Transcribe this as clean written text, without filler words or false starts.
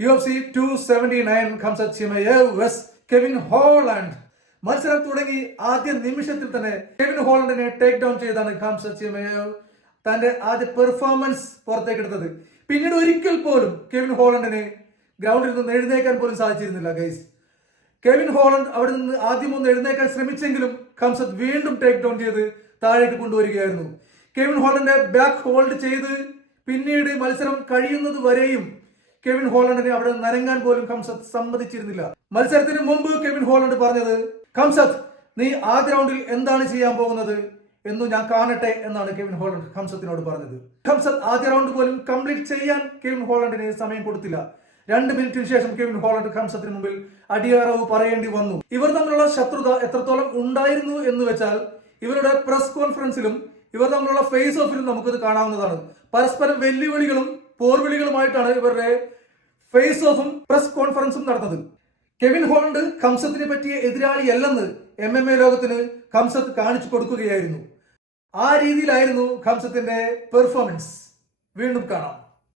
UFC 279 Khamzat Chimaev vs Kevin Holland. മത്സരം തുടങ്ങി ആദ്യ നിമിഷത്തിൽ തന്നെ കെവിൻ ഹോളണ്ടിനെ ടേക്ക് ഡൗൺ ചെയ്താണ് ഖംസത്ത് ചിമയേവ് തന്റെ ആദ്യ പെർഫോമൻസ് പുറത്തേക്കെടുത്തത്. പിന്നീട് ഒരിക്കൽ പോലും കെവിൻ ഹോളണ്ടിന് ഗ്രൗണ്ടിൽ നിന്ന് എഴുന്നേക്കാൻ പോലും സാധിച്ചിരുന്നില്ല ഗൈസ്. കെവിൻ ഹോളണ്ട് അവിടെ നിന്ന് ആദ്യം ഒന്ന് എഴുന്നേക്കാൻ ശ്രമിച്ചെങ്കിലും ഖംസത്ത് വീണ്ടും ടേക്ക് ഡൗൺ ചെയ്ത് താഴേക്ക് കൊണ്ടുവരികയായിരുന്നു. കെവിൻ ഹോളണ്ടിനെ ബാക്ക് ഹോൾഡ് ചെയ്ത് പിന്നീട് മത്സരം കഴിയുന്നത് വരെയും കെവിൻ ഹോളണ്ടിനെ അവിടെ നനങ്ങാൻ പോലും ഖംസത്ത് സമ്മതിച്ചിരുന്നില്ല. മത്സരത്തിന് മുമ്പ് കെവിൻ ഹോളണ്ട് പറഞ്ഞത്, ഖംസത്ത് നീ ആദ്യ റൗണ്ടിൽ എന്താണ് ചെയ്യാൻ പോകുന്നത് എന്ന് ഞാൻ കാണട്ടെ എന്നാണ് കെവിൻ ഹോളണ്ട് ഖംസത്തിനോട് പറഞ്ഞത്. ഖംസത്ത് ആദ്യ റൗണ്ട് പോലും കംപ്ലീറ്റ് ചെയ്യാൻ കെവിൻ ഹോളണ്ടിന് സമയം കൊടുത്തില്ല. 2 മിനിറ്റിന് ശേഷം കെവിൻ ഹോളണ്ട് ഖംസത്തിന് മുമ്പിൽ അടിയറവ് പറയേണ്ടി വന്നു. ഇവർ തമ്മിലുള്ള ശത്രുത എത്രത്തോളം ഉണ്ടായിരുന്നു എന്ന് വെച്ചാൽ ഇവരുടെ പ്രസ് കോൺഫറൻസിലും ഇവർ തമ്മിലുള്ള ഫേസ് ഓഫിലും നമുക്കത് കാണാവുന്നതാണ്. പരസ്പരം വെല്ലുവിളികളും പോർവിളികളുമായിട്ടാണ് ഇവരുടെ ഫേസ് ഓഫും പ്രസ് കോൺഫറൻസും നടന്നത്. കെവിൻ ഹോളണ്ട് ഖംസത്തിനെ പറ്റിയ എതിരാളിയല്ലെന്ന് MMA ലോകത്തിന് ഖംസത്ത് കാണിച്ചു കൊടുക്കുകയായിരുന്നു. ആ രീതിയിലായിരുന്നു ഖംസത്തിന്റെ പെർഫോമൻസ്. വീണ്ടും കാണാം.